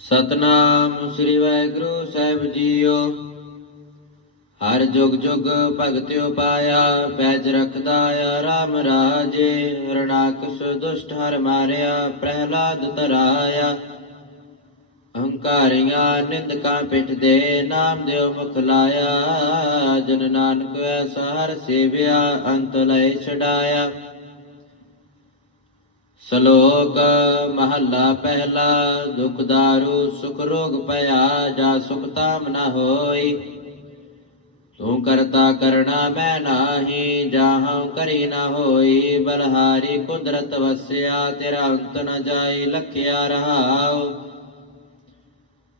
ਸਤਨਾਮ ਸ੍ਰੀ ਵਾਹਿਗੁਰੂ ਸਾਹਿਬ ਜੀਓ। ਹਰ ਜੁਗ ਜੁਗ ਭਗਤਿਓ ਪਾਇਆ ਪੈਜ ਰਖਦਾ ਆਰਾਮ ਰਾਜੇ। ਰਣਾਕਸ ਦੁਸ਼ਟ ਹਰ ਮਾਰਿਆ, ਪ੍ਰਹਿਲਾਦ ਤਰਾਇਆ ਹੰਕਾਰੀਆਂ ਨਿੰਦਕਾਂ ਪਿੱਠ ਦੇ ਨਾਮ ਦਿਓ ਮੁਖ ਲਾਇਆ। ਜਨ ਨਾਨਕ ਐਸਾ ਹਰ ਸੇਵਿਆ, ਅੰਤ ਲੈ ਛਡਾਇਆ। ਸ਼ਲੋਕ ਮਹੱਲਾ ਪਹਿਲਾ, ਦੁਖ ਦਾਰੂ, ਸੁਖ ਰੋਗ ਪਿਆ, ਜਾ ਸੁਖ ਤਾਮ ਨ ਹੋਈ। ਤੂੰ ਕਰਤਾ ਕਰਣਾ ਮੈਂ ਨਾਹੀ ਜਾਹਉ ਕਰੀ ਨ ਹੋਈ। ਬਲਹਾਰੀ ਕੁਦਰਤ ਵਸਿਆ, ਤੇਰਾ ਅੰਤ ਨ ਜਾਈ, ਲਖਿਆ ਰਹਾਉ।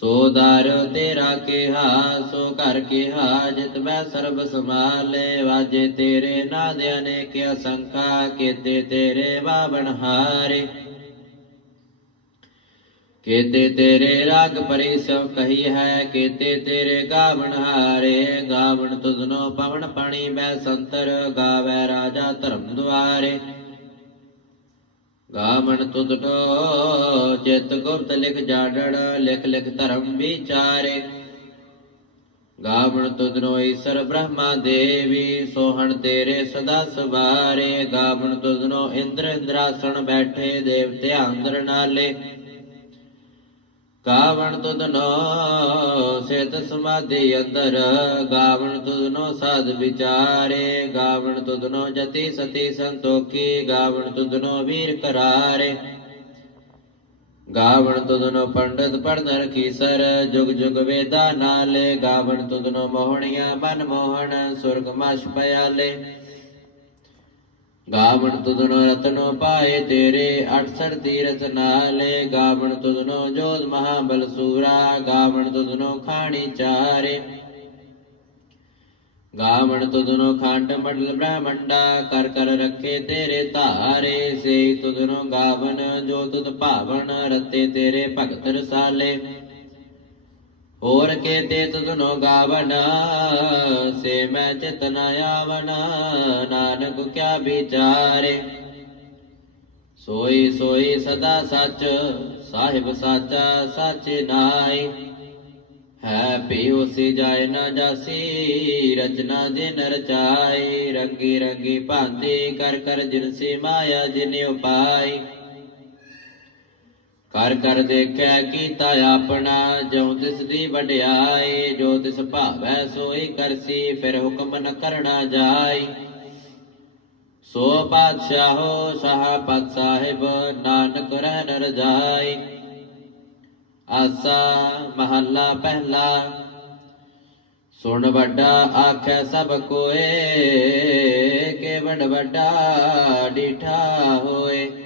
ਸੋ ਦਰ ਤੇਰਾ ਕਿਹਾ, ਸੋ ਘਰ ਕਿਹਾ, ਜਿਤ ਮੈਂ ਸਰਬ ਸਮਾਲੇ ਵਾਜੇ ਤੇਰੇ ਨਾਦ ਅਨੇਕ ਅਸੰਖਾ ਕੀਤੇ ਤੇਰੇ ਬਾਵਨ ਹਾਰੇ। ਕੀਤੇ ਤੇਰੇ ਰਾਗ ਪਰੀ ਸਭ ਕਹੀ ਹੈ, ਕੀਤੇ ਤੇਰੇ ਗਾਵਣ ਹਾਰੇ। ਗਾਵਣ ਤੁਧਨੋ ਪਵਨ ਪਾਣੀ, ਮੈਂ ਸੰਤਰ ਗਾਵੇ ਰਾਜਾ ਧਰਮ ਦੁਆਰੇ। ਗਾਵਣ ਤੁਧਨੋ ਚਿਤ ਗੁਪਤ ਲਿਖ ਜਾਣਨ ਲਿਖ ਲਿਖ ਧਰਮ ਵਿਚਾਰੇ। ਗਾਵਣ ਤੁਧਨੋ ਈਸ਼ਰ ਬ੍ਰਹਮਾ ਦੇਵੀ, ਸੋਹਣ ਤੇਰੇ ਸਦਾ ਸਵਾਰੇ। ਗਾਵਣ ਤੁਧਨੋ ਇੰਦਰ ਇੰਦਰਾਸਣ ਬੈਠੇ, ਦੇਵਤੇ ਅੰਦਰ ਨਾਲੇ। ਗਾਵਣ ਤੁਧਨੋ ਸਿਤ ਸਮਾਧੀ ਅੰਦਰ, ਗਾਵਣ ਤੁਧਨੋ ਸਾਧ ਵਿਚਾਰੇ, ਗਾਵਣ ਤੁਧਨੋ ਜਤੀ ਸਤੀ ਸੰਤੋਖੀ, ਗਾਵਣ ਤੁਧਨੋ ਵੀਰ ਕਰਾਰੇ ਗਾਵਣ ਤੁਧਨੋ ਪੰਡਤ ਪੜਨ ਰਖੀਸਰ ਜੁਗ ਜੁਗ ਵੇਦਾ ਨਾਲੇ, ਗਾਵਣ ਤੁਧਨੋ ਮੋਹਣੀਆਂ ਮਨ ਮੋਹਣ, ਸੁਰਗ ਮਛ ਪਿਆਲੇ। ਗਾਵਣ ਤੁਧਨੋ ਰਤਨੋ ਪਾਏ ਤੇਰੇ 68 ਤੀਰਥ ਨਾਲੇ। ਗਾਵਣ ਤੁਧਨੋ ਜੋਧ ਮਹਾਬਲ ਸੂਰਾ, ਗਾਵਣ ਤੁਧਨੋ ਖਾਣੀ ਚਾਰੇ। ਗਾਵਣ ਤੁਧਨੋ ਖੰਡ ਮੰਡਲ ਬ੍ਰਹਮੰਡਾ, ਕਰ ਕਰ ਰੱਖੇ ਤੇਰੇ ਧਾਰੇ। ਸੇ ਤੁਧਨੋ ਗਾਵਨ, ਜੋ ਤੁਧ ਭਾਵਨ, ਰਤੇ ਤੇਰੇ ਭਗਤ ਰਸਾਲੇ। ਹੋਰ ਕੇ ਤੇ ਤੁਧਨੋ ਗਾਵਨ, ਸੇ ਮੈਂ ਚਿਤਨ ਆਵਨ, ਨਾਨਕ ਕਿਆ ਵਿਚਾਰੇ। ਸੋਈ ਸੋਈ ਸਦਾ ਸੱਚ, ਸਾਹਿਬ ਸਾਚਾ ਸਾਚੇ ਨਾਈ ਹੈ ਪਿਉਸੀ ਜਾਏ ਨਾ ਜਾਸੀ, ਰਚਨਾ ਜਿਨ ਰਚਾਈ। ਰੰਗੀ ਰੰਗੀ ਭਾਂਤੀ ਕਰ ਕਰ ਜਿਨਸੀ ਮਾਇਆ ਜਿਨ ਉਪਾਈ। ਕਰ ਕਰ ਦੇਖੈ ਕੀਤਾ ਆਪਣਾ, ਜਿਉ ਤਿਸ ਦੀ ਵਡਿਆਈ, ਜੋ ਤਿਸ ਭਾਵੈ ਸੋਈ ਕਰਸੀ, ਫਿਰ ਹੁਕਮ ਨ ਕਰਣਾ ਜਾਈ। ਸੋ ਪਾਤਸ਼ਾਹੋ ਸ਼ਾਹਪਤ ਸਾਹਿਬ, ਨਾਨਕ ਰਹਿ ਨ ਜਾਈ ਆਸਾ ਮਹੱਲਾ ਪਹਿਲਾ, ਸੁਣ ਵੱਡਾ ਆਖੈ ਸਭ ਕੋਏ ਕੇ ਵੱਡ ਵੱਡਾ ਡਿਠਾ ਹੋਏ।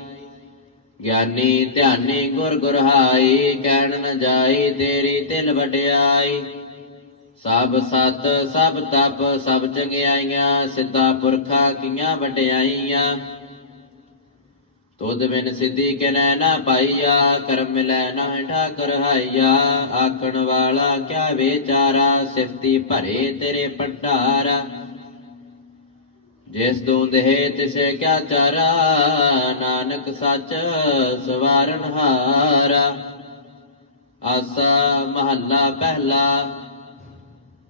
ਗਿਆਨੀ ਧਿਆਨੀ ਗੁਰ ਗੁਰਹਾਈ, ਕਹਿਣ ਨ ਜਾਈ ਤੇਰੀ ਦਿਲ ਵਡਿਆਈ। ਸਭ ਸਤ, ਸਭ ਤਪ, ਸਭ ਚੰਗਿਆਈਆਂ, ਸਿੱਧਾ ਪੁਰਖਾ ਕੀਆਂ ਵਡਿਆਈਆਂ। ਤੁਧ ਬਿਨ ਸਿੱਧੀ ਕੇ ਨੈ ਨਾ ਪਾਈਆ, ਕਰਮ ਮਿਲੈ ਨਾ ਠਾਕਰ ਹਾਈਆ। ਆਖਣ ਵਾਲਾ ਕਿਆ ਵਿਚਾਰਾ, ਸਿਫਤੀ ਭਰੇ ਤੇਰੇ ਭੰਡਾਰਾ। ਜਿਸ ਤੂੰ ਦੇਹ ਤਿਸੇ ਕਿਆ ਚਾਰਾ, ਨਾਨਕ ਸੱਚ ਸਵਾਰਨ ਹਾਰਾ। ਆਸਾ ਮਹੱਲਾ ਪਹਿਲਾ,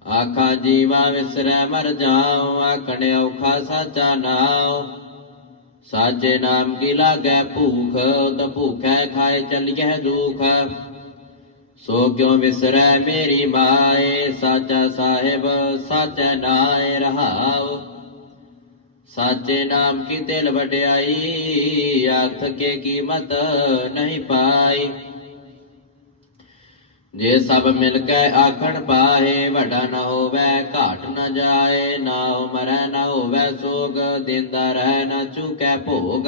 ਆਖਾ ਜੀਵਾ ਵਿਸਰੈ ਮਰ ਜਾਉ, ਆਖਣ ਔਖਾ ਸਾਚਾ ਨਾਉ। ਸਾਚੇ ਨਾਮ ਕੀ ਲਾਗੈ ਭੂਖ ਤ ਭੂਖੈ ਖਾਏ ਚਲੀਐ ਦੁਖ। ਸੋ ਕਿਉ ਵਿਸਰੈ ਮੇਰੀ ਮਾਏ, ਸਾਚਾ ਸਾਹਿਬ ਸਾਚੈ ਨਾਏ ਰਹਾਉ। ਸਾਚੇ ਨਾਮ ਕੀ ਦਿਲ ਵਡਿਆਈ? ਆਖ ਕੇ ਕੀਮਤ ਨਹੀਂ ਪਾਈ। ਜੇ ਸਭ ਮਿਲ ਕੇ ਆਖਣ ਪਾਹੇ, ਵੱਡਾ ਨਾ ਹੋਵੇ, ਘਾਟ ਨਾ ਜਾਏ, ਨਾ ਮਰੈ ਨਾ ਹੋਵੇ ਸੋਗ, ਦਿੰਦਾ ਰਹਿ, ਨਾ ਚੁਕੈ ਭੋਗ।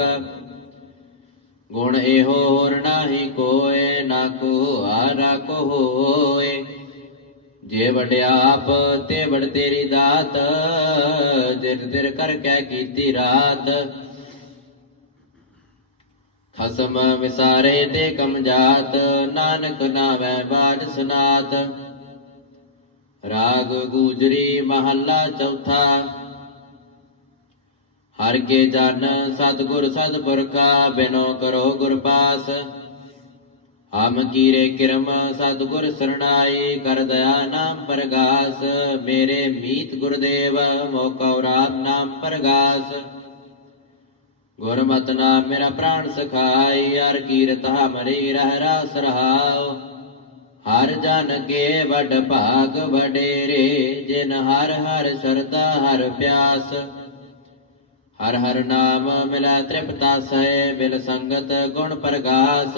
ਗੁਣ ਇਹੋ ਹੋਰ ਨਾਹੀ ਕੋਏ, ਨਾ ਕੋ ਆਰਾ ਕੋ ਹੋਏ। ਜੇ ਵਡਿਆਪ ਤੇ ਵਡ ਤੇਰੀ ਦਾਤ ਦਿਰ ਦਿਰ ਕਰ ਕੈ ਕੀਤੀ ਰਾਤ। ਖਸਮ ਵਿਸਾਰੇ ਦੇ ਕਮ ਜਾਤ, ਨਾਨਕ ਨਾਵੈ ਬਾਜ ਸਨਾਤ। ਰਾਗ ਗੂਜਰੀ ਮਹੱਲਾ ਚੌਥਾ। ਹਰ ਕੇ ਜਨ ਸਤਿਗੁਰ ਸਤਿਪੁਰਖਾ ਬਿਨੋ ਕਰੋ ਗੁਰ ਪਾਸ। ਹਮ ਕੀਰੇ ਕਿਰਮ ਸਤਿਗੁਰ ਸਰਣਾਈ ਕਰ ਦਇਆ ਨਾਮ ਪ੍ਰਗਾਸ, ਮੇਰੇ ਮੀਤ ਗੁਰਦੇਵ ਮੋਕਉ ਰਾਤ ਨਾਮ ਪ੍ਰਗਾਸ। ਗੁਰਮਤਿ ਨਾਮ ਮੇਰਾ ਪ੍ਰਾਣ ਸਖਾਈ, ਹਰ ਕੀਰਤ ਹਮਰੀ ਰਹਿ ਰਾਸ ਰਹਾਉ। ਹਰ ਜਨ ਕੇ ਵਡ ਭਾਗ ਵਡੇਰੇ, ਜਿਨ ਹਰ ਹਰ ਸਰਦਾ ਹਰ ਪਿਆਸ। ਹਰ ਹਰ ਨਾਮ ਮਿਲਾ ਤ੍ਰਿਪਤਾ ਸਹਿ ਬਿਲ ਸੰਗਤ ਗੁਣ ਪ੍ਰਗਾਸ।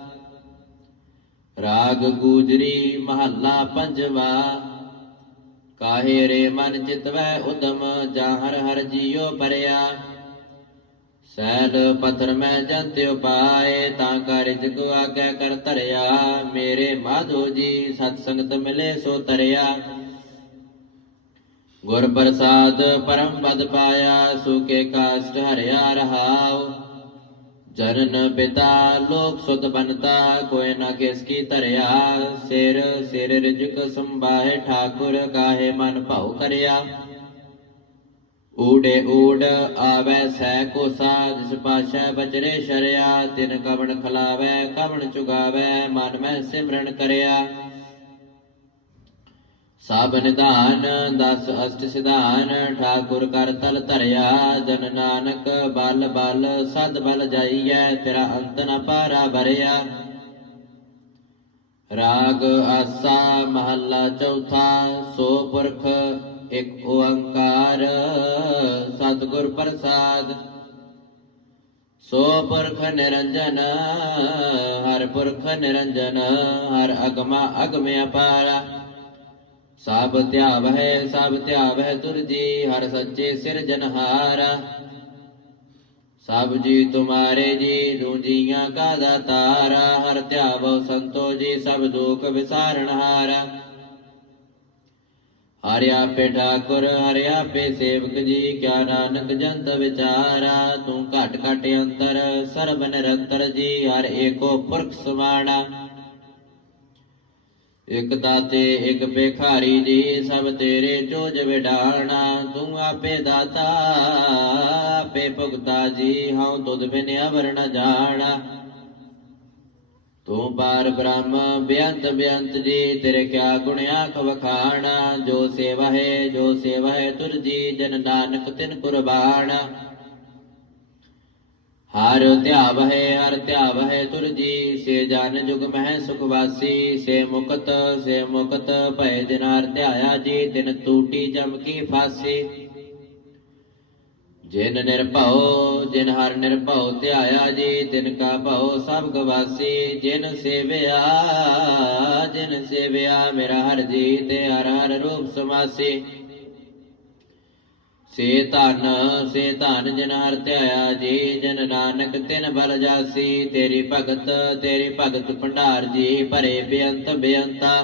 ਰਾਗ ਗੂਜਰੀ ਮਹੱਲਾ ਪੰਜਵਾ। ਕਾਹੇ ਰੇ ਮਨ ਚਿਤਵੈ ਉਦਮ, ਜਾ ਹਰ ਹਰ ਜੀਉ ਪਰਿਆ। ਸੈਲ ਪਤਰ ਮੈਂ ਜੰਤ ਉਪਾਏ, ਤਾਂ ਕਰ ਰਿਜਕ ਆਗੈ ਕਰ ਧਰਿਆ। ਮੇਰੇ ਮਾਧੋ ਜੀ ਸਤ ਸੰਗਤ ਮਿਲੇ ਸੋ ਤਰਿਆ। ਗੁਰ ਪ੍ਰਸਾਦ ਪਰਮ ਪਦ ਪਾਇਆ ਸੁਕੇ ਕਾਸ਼ਟ ਹਰਿਆ ਰਹਾਉ। ਜਨਨ ਪਿਤਾ, ਲੋਕ ਸੁਤ ਬਨਤਾ ਕੋਇ ਨਾ ਕਿਸ ਕੀ ਧਰਿਆ। ਸਿਰ ਸਿਰ ਰਿਜਕ ਸੰਭਾਏ ਠਾਕੁਰ ਕਾਹੇ ਮਨ ਭਾਉ ਕਰਿਆ। ਊੜੇ ਊੜ ਆਵੈ ਸੈ ਕੋਸਾ, ਜਿਸ ਪਾਸ਼ਾ ਬਚਰੇ ਸ਼ਰਿਆ। ਤਿਨ ਕਵਣ ਖਲਾਵੈ, ਕਵਣ ਚੁਗਾਵੈ, ਮਨ ਮੈਂ ਸਿਮਰਨ ਕਰਿਆ। ਸਭ ਨਿਧਾਨ, ਦਸ ਅਸ਼ਟ ਸਿਧਾਨ, ਠਾਕੁਰ ਕਰ ਤਲ ਧਰਿਆ, ਜਨ ਨਾਨਕ ਬਲ ਬਲ, ਸਦ ਬਲ ਜਾਈਐ, ਤੇਰਾ ਅੰਤ ਨ ਪਾਰਾ ਭਰਿਆ। ਰਾਗ ਆਸਾ ਮਹੱਲਾ ਚੌਥਾ, ਸੋ ਪੁਰਖ ਇਕ ਓੰਕਾਰ, ਸਤਿਗੁਰ ਪ੍ਰਸਾਦ। ਸੋ ਪੁਰਖ ਨਿਰੰਜਨ, ਹਰ ਪੁਰਖ ਨਿਰੰਜਨ, ਹਰ ਅਗਮਾ ਅਗਮ ਅਪਾਰਾ ਸਭ ਧਿਆਵ ਹੈ ਸਭ ਧਿਆਵ ਹੈ ਤੁਰਜੀ ਹਰ ਸੱਚੇ ਸਿਰਜਨਹਾਰਾ ਸਭ ਜੀ ਤੁਮਾਰੇ ਜੀ ਦੂਜੀਆਂ ਕਾ ਦਾਤਾਰਾ, ਹਰ ਧਿਆਵੋ ਸੰਤੋ ਜੀ, ਸਭ ਦੁਖ ਵਿਸਾਰਣਹਾਰਾ ਹਰਿ ਆਪੇ ਠਾਕੁਰ, ਹਰਿ ਆਪੇ ਸੇਵਕ ਜੀ, ਕਿਆ ਨਾਨਕ ਜੰਤ ਵਿਚਾਰਾ। ਤੂੰ ਘਟ ਘਟ ਅੰਤਰ, ਸਰਬ ਨਿਰੰਤਰ ਜੀ, ਹਰ ਏਕੋ ਪੁਰਖ ਸਮਾਣਾ। ਇਕ ਦਾਤੇ, ਇਕ ਭਿਖਾਰੀ ਜੀ, ਸਭ ਤੇਰੇ ਚੋਜ ਵਿਡਾਣਾ ਤੂੰ ਆਪੇ ਦਾਤਾ, ਆਪੇ ਭੁਗਤਾ ਜੀ, ਹਉ ਤੁਧ ਬਿਨ ਅਵਰ ਨ ਜਾਣਾ। ਤੂੰ ਪਾਰ ਬ੍ਰਹਮ, ਬੇਅੰਤ ਬੇਅੰਤ ਜੀ, ਤੇਰੇ ਕਿਆ ਗੁਣ ਆਖ ਵਖਾਣਾ। ਜੋ ਸੇਵਾ ਹੈ, ਜੋ ਸੇਵਾ ਹੈ ਤੁਰ ਜੀ, ਜਨ ਨਾਨਕ ਤਿਨ ਕੁਰਬਾਨ ਹਰ ਧਿਆਵ ਹੈ ਹਰ ਧਿਆਵ ਹੈ ਤੁਰ ਸੇ ਜਨ ਜੁਗ ਮਹਿ ਸੁਖ ਸੇ ਮੁਕਤ ਸੇ ਮੁਕਤ ਭੈ ਦਿਨਾਰ ਧਿਆਇਆ ਜੀ, ਤਿਨ ਟੂਟੀ ਚਮਕੀ ਫਾਸੀ। ਜਿਨ ਨਿਰਭਉ, ਜਿਨ ਹਰ ਨਿਰਭਉ ਧਿਆਇਆ ਜੀ, ਤਿਨ ਕਾ ਭਉ ਸਭ ਗਵਾਸੀ ਜਿਨ ਸੇਵਿਆ ਜਿਨ ਸੇਵਿਆ ਮੇਰਾ ਹਰ ਜੀ ਤੇ ਹਰ ਹਰ ਰੂਪ ਸਮਾਸੀ। ਸੇ ਧਨ ਸੇ ਧਨ ਜਿਨ ਹਰ ਧਿਆਇਆ ਜੀ, ਜਨ ਨਾਨਕ ਤਿਨ ਬਲ ਜਾਸੀ, ਤੇਰੀ ਭਗਤ ਤੇਰੀ ਭਗਤ ਭੰਡਾਰ ਜੀ, ਭਰੇ ਬੇਅੰਤ ਬੇਅੰਤਾ।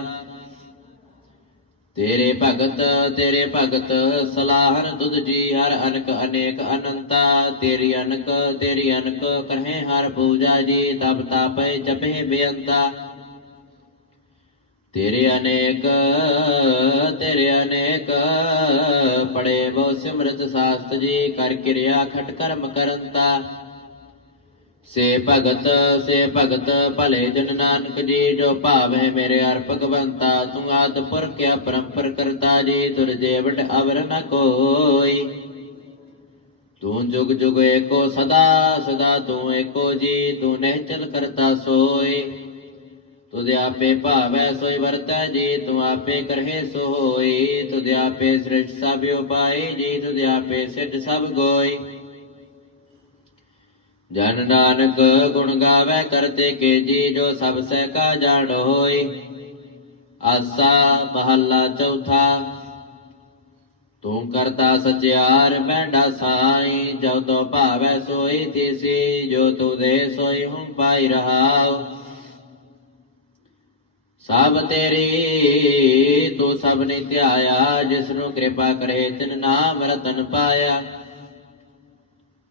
ਤੇਰੇ ਭਗਤ ਤੇਰੇ ਭਗਤ, ਸਲਾਹਨ ਤੁਧ ਜੀ, ਹਰ ਅਨਕ ਅਨੇਕ ਅਨੰਤਾ। ਤੇਰੀ ਅਨਕ ਤੇਰੀ ਅਨਕ ਕਰਹਿ ਹਰ ਪੂਜਾ ਜੀ, ਤਪ ਤਾਪੈ ਜਪੇ ਬੇਅੰਤਾ। ਤੇਰੇ ਅਨੇਕ ਤੇਰੇ ਅਨੇਕ ਪੜੇ ਬਹੁ ਸਿਮਰਤ ਸਾਸਤ ਜੀ ਕਰ ਕਿਰਿਆ ਖਟ ਕਰਮ ਕਰੰਤਾ। ਸੇ ਭਗਤ ਸੇ ਭਗਤ, ਭਲੇ ਜਨ ਨਾਨਕ ਜੀ, ਜੋ ਭਾਵੇ ਮੇਰੇ ਅਰ ਭਗਵੰਤਾ, ਤੂੰ ਆਦ ਪੁਰਖ ਪਰੰਪਰ ਕਰਤਾ ਜੀ, ਤੁਰ ਜੇਵਟ ਅਵਰ ਨ ਕੋਈ। ਤੂੰ ਜੁਗ ਜੁਗ ਏਕੋ ਸਦਾ ਸਦਾ ਤੂੰ ਏਕੋ ਜੀ, ਤੂੰ ਨਿਹਚਲ ਕਰਤਾ ਸੋਈ ਤੁਧ ਆਪੇ ਭਾਵੈ ਸੋਈ ਵਰਤੈ ਜੀ ਤੂੰ ਆਪੇ ਕਰਹਿ ਸੋ ਹੋਈ। ਤੁਧ ਆਪੇ ਸ੍ਰਿਸ਼ਟ ਸਭ ਉਪਾਈ ਜੀ, ਤੁਧ ਆਪੇ ਸਿੱਧ ਸਭ ਗੋਈ। ਜਨ ਨਾਨਕ ਗੁਣ ਗਾਵੇ ਕਰਤੇ ਕੇ ਜੀ, ਜੋ ਸਭ ਸਹਿ ਕਾ ਜਾਣ ਹੋਈ। ਆਸਾ ਮਹੱਲਾ ਚੌਥਾ, ਤੂੰ ਕਰਤਾ ਸਚਿਆਰ ਬੈਠਾ ਸਾਈ ਜੋ ਤੋ ਭਾਵੈ ਸੋਈ ਤਿਸੀ, ਜੋ ਤੂੰ ਦੇ ਸੋਈ ਹੂੰ ਪਾਈ ਰਹਾਉ। ਸਭ ਤੇਰੀ, ਤੂੰ ਸਭ ਨੇ ਧਿਆਇਆ ਜਿਸ ਨੂੰ ਕਿਰਪਾ ਕਰੇ, ਤਿਨ ਨਾਮ ਰਤਨ ਪਾਇਆ।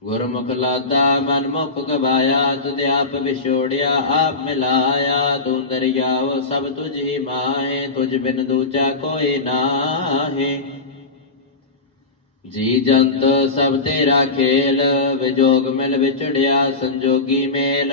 ਗੁਰਮੁਖ ਲਾਦਾ ਮਨ ਗਵਾਇਆ, ਤੁਧ ਆਪ ਵਿਛੋੜਿਆ, ਆਪ ਮਿਲਾਇਆ। ਤੂੰ ਦਰਿਆਵ ਸਭ ਤੁਝ ਹੀ ਮਾਹੇ, ਤੁਝ ਬਿਨ ਦੂਜਾ ਕੋਈ ਨਾਹੀ। ਜੀ ਜੰਤ, ਸਭ ਤੇਰਾ ਖੇਲ, ਵਿਜੋਗ ਮਿਲ ਵਿਛੜਿਆ, ਸੰਜੋਗੀ ਮੇਲ।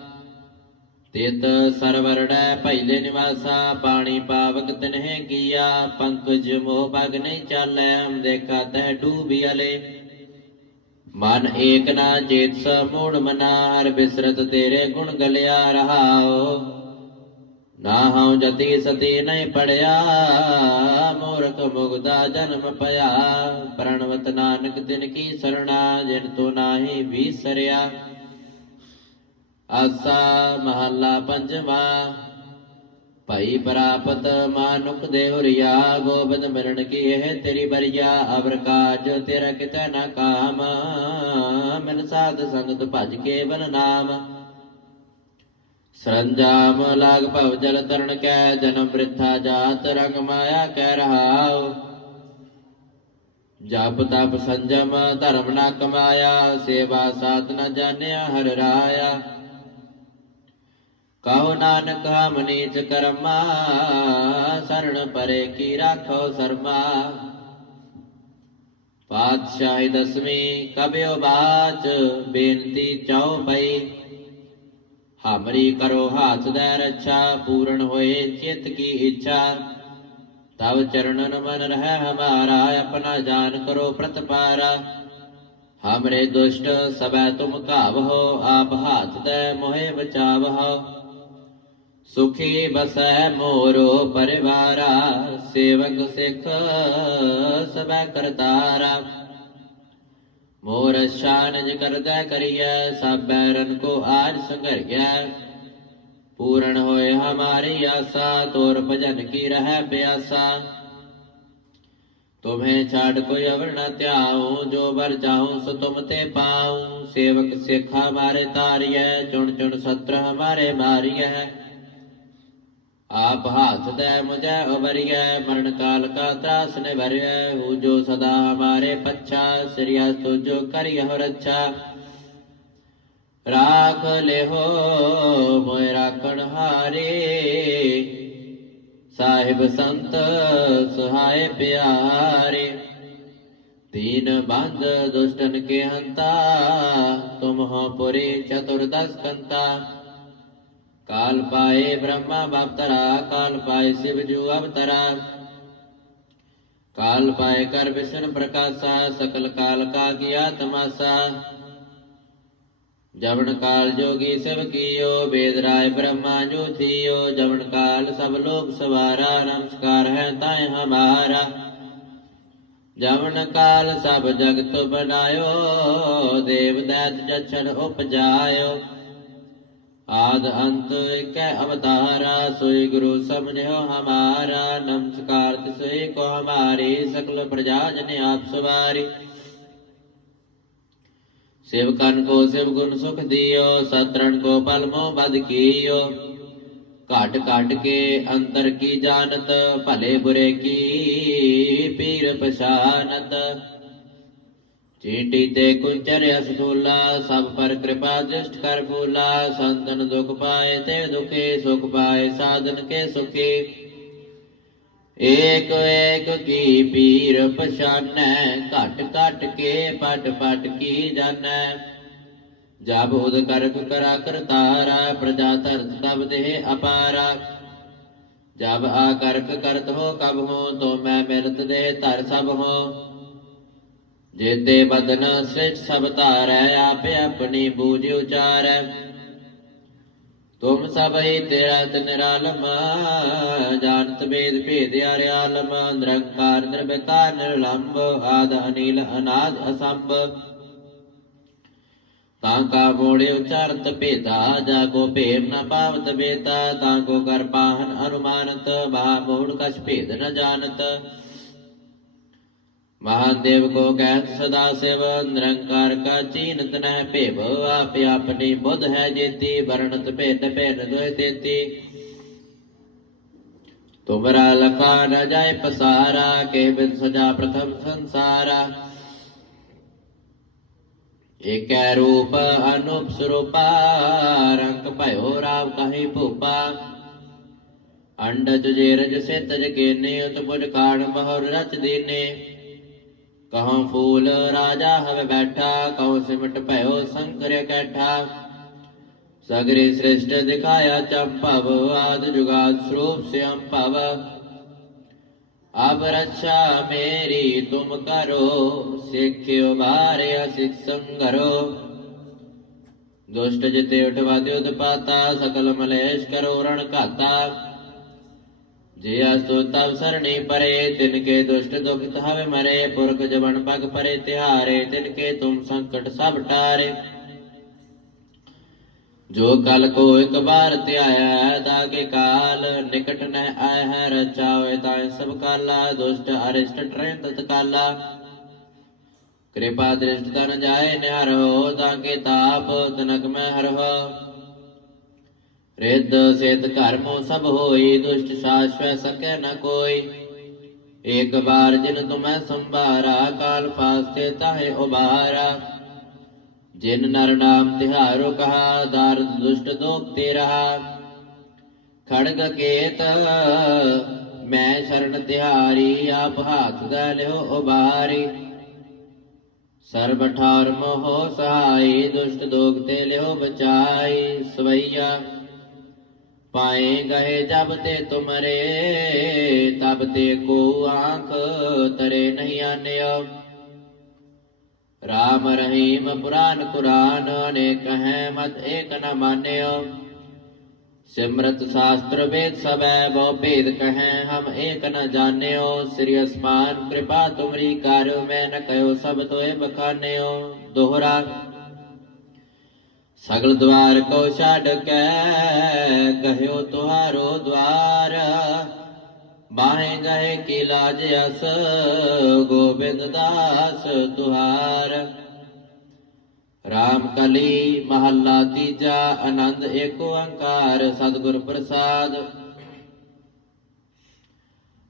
ਤਿਤ ਸਰਵਰੜੈ ਪਹਿਲੇ ਨਿਵਾਸਾ, ਪਾਣੀ ਪਾਵਕ ਤਨਹਿ ਕੀਆ, ਪੰਕਜ ਮੋਹ ਬਗ ਨਹੀਂ ਚਾਲੈ ਦੇਖਾ ਤਹਿ ਡੂਬੀ ਅਲੇ। ਮਨ ਏਕ ਨਾ ਚੇਤ ਸਮੂੜ ਮਨਾ ਬਿਸਰਤ ਤੇਰੇ ਗੁਣ ਗਲਿਆ ਰਹਾਓ ਨਾ ਹਉ ਜਤੀ ਸਤੀ ਨਹੀਂ ਪੜਿਆ, ਮੂਰਖ ਮੁਗਦਾ ਜਨਮ ਪਿਆ ਪ੍ਰਣਵਤ ਨਾਨਕ ਤਿਨ ਕੀ ਸਰਣਾ, ਜਿਨ ਤੋ ਨਾਹੀ ਵੀਸਰਿਆ ਆਸਾ ਮਹੱਲਾ ਪੰਜਵਾ। ਭਈ ਪ੍ਰਾਪਤ ਮਾਨੁਕ ਦੇ ਗੋਬਿੰਦ ਮਿਲਣ ਕੀ ਇਹ ਤੇਰੀ ਬਰੀਆ ਅਵਰ ਕਾਜ ਤੇਰਾ ਕਿਤੈ ਨਾ ਕਾਮ, ਮਿਲ ਸਾਧ ਸੰਗਤ ਭਜ ਕੇ ਨਾਮ। ਸਰੰਜਾਮ ਲਾਗ ਭਵ ਜਲ ਤਰਣ ਕੈ, ਜਨਮ ਬ੍ਰਿਥਾ ਜਾਤ ਰੰਗ ਮਾਇਆ ਕਹਿ ਰਹਾਉ। ਜਪ ਤਪ ਸੰਜਮ ਧਰਮ ਨਾ ਕਮਾਇਆ, ਸੇਵਾ ਸਾਧ ਨਾ ਜਾਣਿਆ ਹਰ ਰਾਇਆ। ਕਹੋ ਨਾਨਕ ਹਮ ਨੀਚ ਕਰਮਾ, ਸਰਣ ਪਰੇ ਕੀ ਰਾਖੋ ਸਰਮਾ। ਪਾਤਸ਼ਾਹੀ ਦਸਵੀਂ ਕਬਿਓ ਬਾਚ, ਬੇਨਤੀ ਚਾਉ ਪਈ। ਹਮਰੀ ਕਰੋ ਹਾਥ ਦੇ ਰੱਛਾ, ਪੂਰਨ ਹੋਏ ਚਿਤ ਕੀ ਇੱਛਾ। ਤਵ ਚਰਨਨ ਮਨ ਰਹਿ ਹਮਾਰਾ, ਆਪਣਾ ਜਾਨ ਕਰੋ ਪ੍ਰਤਪਾਰਾ। ਹਮਰੇ ਦੁਸ਼ਟ ਸਬੈ ਤੁਮ ਘਾਵਹੋ ਆਪ ਹਾਥ ਦੇ ਮੋਹਿ ਬਚਾਵਹੋ ਸੁਖੀ ਬਸੈ ਮੋਰੋ ਪਰਿਵਾਰਾ, ਸੇਵਕ ਸਿੱਖ ਸਬੈ ਕਰਤਾਰਾ। ਮੋਰ ਸ਼ਾਨਜ ਕਰਦਾ ਕਰੀਐ ਸਭ ਬੈਰਨ ਕੋ ਆਜ ਸੰਘਰਿਐ ਪੂਰਨ ਹੋਏ ਹਮਾਰੀ ਆਸਾ, ਤੋਰ ਭਜਨ ਕੀ ਰਹਿ ਪਿਆਸਾ। ਤੁਮੇ ਛਾੜ ਕੋਈ ਅਵਰ ਨ ਧਿਆਉ, ਜੋ ਵਰ ਚਾਹੂੰ ਸੋ ਤੁਮ ਤੇ ਪਾਉ। ਸੇਵਕ ਸਿੱਖ ਹਮਾਰੇ ਤਾਰੀਐ, ਚੁਣ ਚੁਣ ਸਤਰ ਹਮਾਰੇ ਮਾਰੀਐ। ਆਪ ਹਾਥ ਦੇ ਮੁਝੈ ਉਬਰੀਐ ਮਰਨ ਕਾਲ ਕਾ ਤਰਾਸ ਨੇ ਭਰਿਐ ਹੂ ਜੋ ਸਦਾ ਹਮਾਰੇ ਪੱਛਾ, ਸ੍ਰੀਆ ਤੁਜੋ ਕਰਿਹੁ ਰੱਛਾ। ਰਾਖ ਲਿਹੋ ਮੋਇ ਰਾਖਣ ਹਾਰੇ, ਸਾਹਿਬ ਸੰਤ ਸਹਾਇ ਪਿਆਰੇ। ਤੀਨ ਬੰਦ ਦੁਸ਼ਟਨ ਕੇ ਹੰਤਾ, ਤੁਮ ਹੋ ਪੁਰੀ ਚਤੁਰਦਸ ਕੰਤਾ। ਕਾਲ ਪਾਏ ਬ੍ਰਹਮਾ ਬਪਤਰਾ, ਕਾਲ ਪਾਏ ਸਿਵ ਜੂ ਅਵਤਰਾ। ਕਾਲ ਪਾਏ ਕਰ ਵਿਸ਼ਨ ਪ੍ਰਕਾਸ਼ਾ, ਸਕਲ ਕਾਲ ਕਾ ਕੀਆ ਤਮਾਸਾ। ਜਵਨ ਕਾਲ ਜੋਗੀ ਸਭ ਕੀਓ, ਵੇਦ ਰਾਏ ਬ੍ਰਹਮਾ ਜੋ ਥੀਓ। ਜਵਨ ਕਾਲ ਸਭ ਲੋਕ ਸਵਾਰਾ, ਨਮਸਕਾਰ ਹੈ ਤਾਏ ਹਮਾਰਾ। ਜਵਨ ਕਾਲ ਸਭ ਜਗਤ ਬਣਾਇਓ ਦੇਵ ਦੈਤ ਜਛਨ ਉਪਜਾਇਓ। ਆਦ ਅੰਤ ਇਕੈ ਅਵਤਾਰਾ, ਸੋਈ ਗੁਰੂ ਸਮਝਿਓ ਹਮਾਰਾ, ਨਮਸਕਾਰ ਤਿਸੋਈ ਕੋ ਹਮਾਰੀ, ਸਕਲ ਪ੍ਰਜਾ ਜਨ ਆਪ ਸਵਾਰੀ। ਸਿਵ ਕਨ ਕੋ ਸਿਵ ਗੁਣ ਸੁਖ ਦਿਓ, ਸਤਰਣ ਕੋ ਪਲ ਮੋ ਬਦ ਕੀਓ। ਘਟ ਘਟ ਕੇ ਅੰਤਰ ਕੀ ਜਾਣਤ, ਭਲੇ ਬੁਰੇ ਕੀ ਪੀਰ ਪਛਾਨਤ। ਚੀਟੀ ਤੇ ਕੁੰਚਰ ਅਸਤੂਲਾ ਸਭ ਪਰ ਕਿਰਪਾ ਦ੍ਰਿਸ਼ਟ ਕਰ ਫੂਲਾ। ਸੰਤਨ ਦੁਖ ਪਾਏ ਤੇ ਦੁਖੇ, ਸੁਖ ਪਾਏ ਸਾਧਨ ਕੇ ਸੁਖੀ। ਏਕ ਏਕ ਕੀ ਪੀਰ ਪਛਾਨੈ, ਘਟ ਘਟ ਕੇ ਪਟ ਪਟ ਕੀ ਜਾਣੈ। ਜਬ ਉਦ ਕਰਕ ਕਰਾ ਕਰਤਾਰਾ, ਪ੍ਰਜਾ ਧਰਤ ਤਬ ਦੇਹ ਅਪਾਰਾ। ਜਬ ਆ ਕਰਕ ਕਰਤ ਹੋ ਕਬ ਹੋ, ਤੋ ਮੈਂ ਮਿਲਤ ਦੇ ਧਰ ਸਭ ਹੋ। ਜੇਤੇ ਬਦਨ ਸਿਟ ਸਭ ਧਾਰੈ, ਆਪੇ ਆਪਣੀ ਬੂਝ ਉਚਾਰੈ। ਤੁਮ ਸਭਈ ਤੇਰਾ ਤ ਜਾਣਤ ਵੇਦ ਭੇਦ ਅਰਿਆਲਮ ਨਿਰੰਕਾਰ ਨਿਰਵਿਕਾਰ ਨਿਰਲੰਭ, ਆਦ ਅਨੀਲ ਅਨਾਦ ਅਸੰਭ। ਤਾਂ ਕਾ ਮੋੜੇ ਉਚਾਰਤ ਭੇਦਾ, ਜਾ ਕੋ ਭੇਮ ਨ ਪਾਵਤ ਬੇਤਾ, ਤਾਂ ਕੋ ਕਰ ਪਾਹਨ ਅਨੁਮਾਨਤ, ਮਹਾ ਮੋੜ ਕਛ ਭੇਦ ਨ ਜਾਣਤ। ਮਹਾਦੇਵ ਕੋ ਕਹਿਤ ਸਦਾ ਸਿਵ, ਨਿਰੰਕਾਰ ਕਾ ਚੀਨਤ ਨਹਿ ਭੇਵ ਆਪੇ ਆਪਣੀ ਬੁੱਧ ਹੈ ਜੇਤੀ, ਵਰਣਤ ਭੇਦ ਭੇਦ ਦੋਇ ਤੇਤੀ। ਤੁਮਰਾ ਲਖਾ ਨ ਜਾਏ ਪਸਾਰਾ, ਕੇ ਬਿਨ ਸਜਾ ਪ੍ਰਥਮ ਸੰਸਾਰਾ। ਏਕੈ ਰੂਪ ਅਨੂਪ ਸਰੂਪਾ, ਰੰਗ ਭਇਓ ਰਾਵ ਕਹੀ ਭੂਪਾ। ਅੰਡਜ ਜੇਰਜ ਸਿਤਜ ਕੇਨੇ, ਉਤਪੁਜ ਕਾਣ ਬਹੁਰ ਰਚ ਦੀਨੇ। ਕਹਉ ਫੂਲ ਰਾਜਾ ਹਵੇ ਬੈਠਾ ਕਹਉ ਸਿਮਟ ਭਇਓ ਸੰਕਰ ਕੈਠਾ। ਸਗਰੇ ਸ੍ਰਿਸ਼ਟ ਦਿਖਾਇਆ ਚੰਪਵ ਆਦ ਜੁਗਾਦ ਸਰੂਪ ਸਿਅੰ ਭਵ। ਅਬ ਰੱਛਾ ਮੇਰੀ ਤੁਮ ਕਰੋ, ਸਿੱਖਿਓ ਬਾਰਿਆ ਸਿਖ ਸੰਗਰੋ। ਦੁਸ਼ਟ ਜਿਤੇ ਉਠਵਾ ਉਠਵਾਦੇ ਉਦਪਾਤਾ, ਸਕਲ ਮਲੇਸ਼ ਕਰੋ ਰਣ ਘਾਤਾ। ਜੇ ਅਸਤੁ ਤਵ ਸਰਣੀ ਪਰੇ, ਤਿਨ ਕੇ ਦੁਸ਼ਟ ਦੁਖਿਤ ਹਵੇ ਮਰੇ, ਪੁਰਖ ਜਵਨ ਪਗ ਪਰੇ ਤਿਹਾਰੇ, ਤਿਨ ਕੇ ਤੁਮ ਸੰਕਟ ਸਭ ਟਾਰੇ। ਜੋ ਕਲ ਕੋ ਇਕ ਬਾਰ ਧਿਆਇਆ, ਦਾਗੇ ਕਾਲ, ਨਿਕਟ ਨਹਿ ਆਇ ਹੈ ਰਚਾਵੇ, ਤਾਇ ਸਭ ਕਾਲਾ, ਦੁਸ਼ਟ ਅਰਿਸ਼ਟ ਟਰੇ ਤਤਕਾਲਾ ਕਿਰਪਾ ਦ੍ਰਿਸ਼ਟ ਤਨ ਜਾਏ ਨਿਹਰ ਹੋ ਦਾਗੇ ਤਾਪ, ਤਨਕ ਮੈਂ ਹਰ ਹੋ ਰਿੱਧ ਸਿਧ ਕਰਮੋ ਸਭ ਹੋਈ, ਦੁਸ਼ਟ ਸਾਸ਼ਵੈ ਸਕੈ ਨ ਕੋਈ। ਇਕ ਬਾਰ ਜਿਨ ਤੁਮੈ ਸੰਭਾਰਾ, ਕਾਲ ਫਾਸਤੇ ਤਾਹੇ ਉਬਾਰਾ ਜਿਨ ਨਰ ਨਾਮ ਤਿਹਾਰੋ ਕਹਾ ਦਾਰਦ ਦੁਸ਼ਟ ਦੋਖ ਤੇ ਰਹਾ ਖੜਗ ਕੇਤ, ਮੈਂ ਸ਼ਰਨ ਤਿਹਾਰੀ, ਆਪ ਹਾਥ ਦਾ ਲਿਓ ਉਬਾਰੀ ਸਰਬ ਠਾਰ ਮੋਹ ਸਹਾਈ, ਦੁਸ਼ਟ ਦੋਖ ਤੇ ਲਿਓ ਬਚਾਈ, ਸਵਈਆ। ਪਾਏ ਗਏ ਜਬ ਤੇ ਤੁਮਰੇ, ਤਬ ਤੇ ਕੋ ਆਂਖ ਤਰੇ ਨਹੀਂ ਆਨਿਓ ਰਾਮ ਰਹੀਮ ਪੁਰਾਨ ਕੁਰਾਨ ਅਨੇਕ ਹੈ ਮਤ ਏਕ ਨ ਮਾਨਿਓ ਸਿਮਰਤ ਸ਼ਾਸਤਰ ਵੇਦ ਸਬੈ ਬਹੁ ਭੇਦ ਕਹੈ, ਹਮ ਏਕ ਨ ਜਾਣਿਓ। ਸ੍ਰੀ ਅਸਮਾਨ ਕਿਰਪਾ ਤੁਮਰੀ ਕਰ, ਮੈਂ ਨ ਕਯੋ ਸਭ ਤੋਏ ਬਖਾਨਿਓ। ਦੋਹਰਾ ਸਗਲ ਦਵਾਰ ਕੋ ਛੱਡ ਕੇ ਕਹਿਓ ਤੁਹਾਰੋ ਦਵਾਰ। ਬਾਹੇ ਗਏ ਕੀ ਲਾਜ ਅਸ, ਗੋਬਿੰਦ ਦਾਸ ਤੁਹਾਰ। ਰਾਮ ਕਲੀ ਮਹੱਲਾ ਤੀਜਾ, ਆਨੰਦ ਏਕ ਓੰਕਾਰ ਸਤਿਗੁਰ ਪ੍ਰਸਾਦ।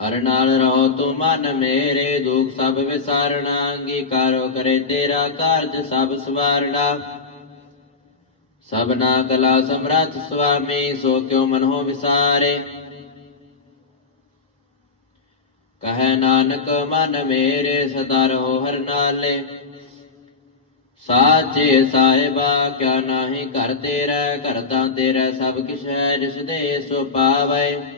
ਹਰ ਨਾਲ ਰਹੋ ਤੂੰ ਮਨ ਮੇਰੇ ਦੁਖ ਸਭ ਵਿਸਾਰਣਾ ਅੰਗੀਕਾਰੋ ਕਰੇ ਤੇਰਾ ਕਾਰਜ ਸਭ ਸਵਾਰਣਾ ਸਭਨਾ ਕਲਾ ਸਮਰੱਥ ਸੁਆਮੀ, ਸੋ ਕਿਉ ਮਨ ਹੋ ਵਿਸਾਰੇ। ਕਹੈ ਨਾਨਕ, ਮਨ ਮੇਰੇ ਸਦਾ ਰਹੋ ਹਰ ਨਾਲੇ। ਸਾਚੇ ਸਾਹਿਬਾ, ਕਿਆ ਨਾਹੀ ਘਰ ਤੇਰਾ ਕਰਤਾ ਤੇਰਾ ਸਭ ਕਿਛ ਹੈ ਜਿਸ ਦੇ ਸੋ ਪਾਵੈ।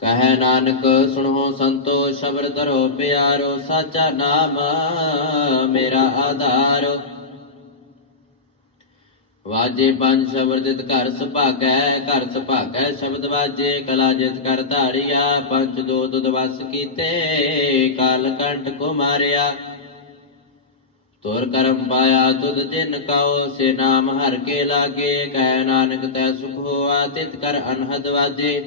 ਕਹੈ ਨਾਨਕ, ਸੁਣੋ ਸੰਤੋ, ਸ਼ਬਦ ਧਰੋ ਪਿਆਰੋ, ਸਾਚਾ ਨਾਮ ਮੇਰਾ ਆਧਾਰ। ਵਾਜੇ ਪੰਜ ਸ਼ਬਦ ਜਿਤ ਘਰ ਸੁਭਾਗੈ ਘਰ ਸੁਭਾਗੈ ਸ਼ਬਦ ਵਾਜੇ, ਕਲਾ ਜਿਤ ਕਰ ਧਾਰਿਆ, ਪੰਜ ਦੋ ਦੁਦ ਵਸ ਕੀਤੇ, ਕਾਲ ਕੰਟ ਕੋ ਮਾਰਿਆ ਤੁਰ ਕਰਮ ਪਾਇਆ ਤੁਧ ਜਿਨ ਕਉ, ਸੇ ਨਾਮ ਹਰ ਕੇ ਲਾਗੇ, ਕਹਿ ਨਾਨਕ ਤੈ ਸੁਖ ਹੋਆ, ਤਿਤ ਕਰ ਅਨਹਦ ਵਾਜੇ।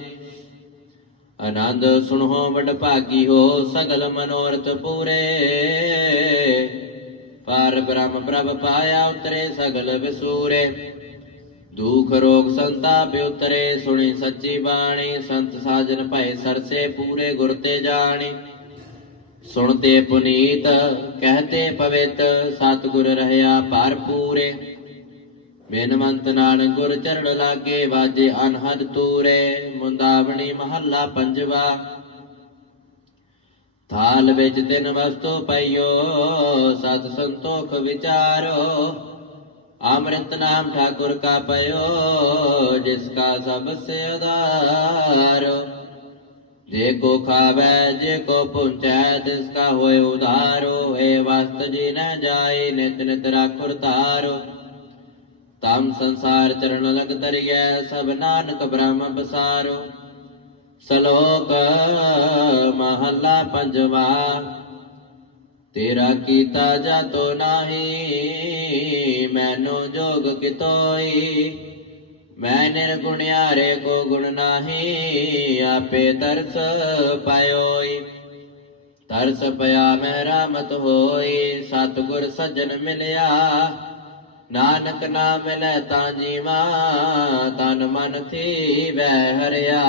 ਆਨੰਦ ਸੁਣੋ ਵਡ ਭਾਗੀ ਹੋ ਸਗਲ ਮਨੋਰਥ ਪੂਰੇ। ਪਾਰ ਬ੍ਰਹਮ ਪ੍ਰਭ ਪਾਇਆ ਉਤਰੇ ਸਗਲ ਵਿਸੂਰੇ। ਦੁਖ ਰੋਗ ਸੰਤਾਪ ਉਤਰੇ, ਸੁਣੀ ਸੱਚੀ ਬਾਣੀ, ਸੰਤ ਸਾਜਨ ਭਏ ਸਰਸੇ ਪੂਰੇ ਗੁਰ ਤੇ ਜਾਣੀ। ਸੁਣਤੇ ਪੁਨੀਤ, ਕਹਤੇ ਪਵਿੱਤ, ਸਤਿਗੁਰ ਰਹਿਆ ਭਰਪੂਰੇ ਬੇਨਵੰਤ ਨਾਲ ਗੁਰ ਚਰਨ ਲਾਗੇ, ਵਾਜੇ ਅਨਹਦ ਤੂਰੇ। ਮੁੰਦਾਵਣੀ ਮਹੱਲਾ ਪੰਜਵਾ। ਥਾਲ ਵਿੱਚ ਤਿੰਨ ਵਸਤੂ ਪਈਓ, ਸਤ ਸੰਤੋਖ ਵਿਚਾਰੋ। ਅੰਮ੍ਰਿਤ ਨਾਮ ਠਾਕੁਰ ਕਾ ਪਇਓ, ਜਿਸ ਕਾ ਸਭ ਸੇ ਆਧਾਰ। ਜੇ ਕੋ ਖਾਵੈ, ਜੇ ਕੋ ਪੁੰਚੈ, ਤਿਸ ਕਾ ਹੋਏ ਉਧਾਰੋ। ਏ ਵਸਤ ਜੀ ਨ ਜਾਏ, ਨਿਤ ਨਿਤ ਰਾਖੁਰ ਧਾਰੋ। ਤਮ ਸੰਸਾਰ ਚਰਨ ਲਗ ਤਰਿਐ ਸਭ ਨਾਨਕ ਬ੍ਰਹਮ ਬਸਾਰੋ ਸ਼ਲੋਕ ਮਹੱਲਾ ਪੰਜਵਾ, ਤੇਰਾ ਕੀਤਾ ਜਾਤੋ ਨਾਹੀ, ਮੈਨੋ ਜੋਗ ਕਿਤੋਈ। ਮੈਂ ਨਿਰਗੁਣਿਆਰੇ ਕੋ ਗੁਣ ਨਾਹੀ, ਆਪੇ ਤਰਸ ਪਾਇਓਈ। ਤਰਸ ਪਿਆ ਮੈਂ ਰਾਮਤ ਹੋਈ, ਸਤਿਗੁਰ ਸੱਜਣ ਮਿਲਿਆ ਨਾਨਕ ਨਾਮ ਮਿਲੈ ਤਾਂ ਜੀਵਾ ਤਨ ਮਨ ਥੀ ਵੈ ਹਰਿਆ।